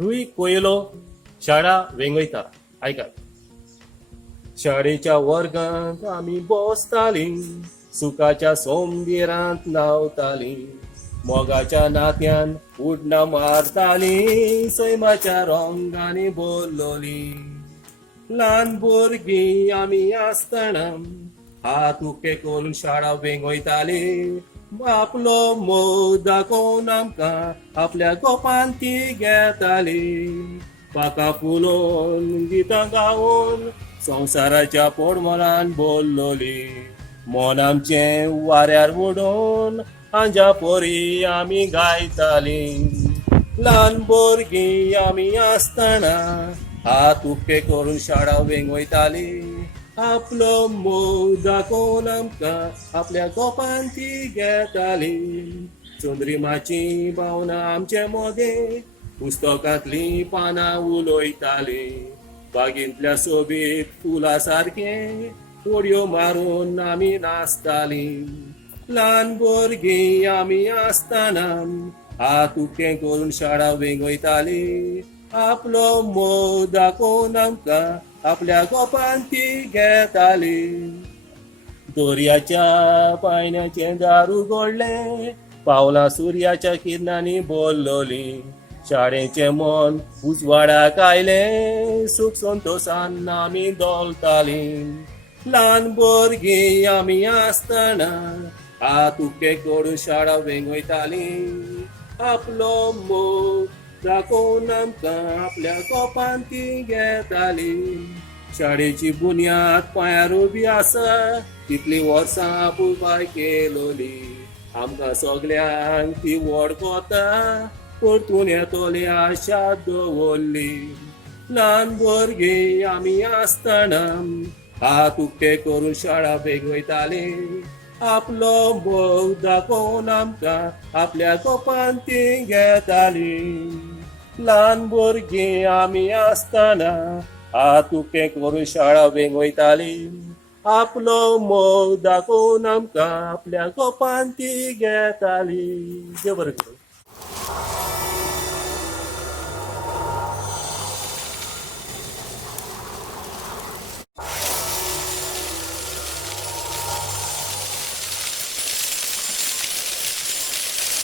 रुई कोयलो शाळा वेंगयता. ऐकात. शाळेच्या वर्गांत आम्ही बसताली, सुखाच्या सोमबिरांत नावताली, मोगाच्या नात्यान उडना मारताली, सैमाच्या रंगांनी बोललोली. ल्हान भुरगीं आमी आसतना हात उके करून शाळा वेंगयताली. आपलो मोग दाखोवन आमकां आपल्या गोपान ती घेताली. पाकां फुलोवन गितां गावून संवसाराच्या पोडमोलान बोललोली. मन आमचें वाऱ्यार उडोवन आंजा पोरी आमी गायताली. ल्हान भुरगीं आमी आसतना हात उके करून शाळा वेंगयताली. आपलो मोग दाखोवन आमकां आपल्या गोपान ती घेताली. चंद्रिमाची भावना आमचे मोगे पुस्तकांतली पानां उलोयताली. बागेंतल्या सोबीत फुलां सारके उडयो मारून आमी नाचताली. ल्हान भुरगीं आमी आसतना हात उके करून शाळा वेंगयताली. आपलो मोग दाखोवन आमकां आपल्या गोपान ती घेताली. दर्याच्या पायण्याचें दार उगडलें, पावलां सुर्याच्या किरणांनी बोललोली. शाळेचें मन उजवाडाक आयलें, सूख संतोशान आमी दोलताली. ल्हान भुरगीं आमी आसतना हात उके करून शाळा वेंगयताली. आपलो मोग दाखोवन आमकां आपल्या गोपान ती घेताली. शाळेची बुन्याद पांयार उबी आसा, तितली वर्सां पुबाय केलोली. आमकां सगल्यांक ती व्हड कोता, परतून येतोली आशा दवरली. ल्हान भुरगीं आमी आसतना हात उके करून शाळा वेंगयताली. आपलो मोग दाखोवन आमकां आपल्या गोपान ती घेताली. ल्हान भुरगीं आमी आसतना हात उके करून शाळा वेंगयताली. आपलो मोग दाखोवन आमकां आपल्या गोपान ती घेताली. देव बरें करूं.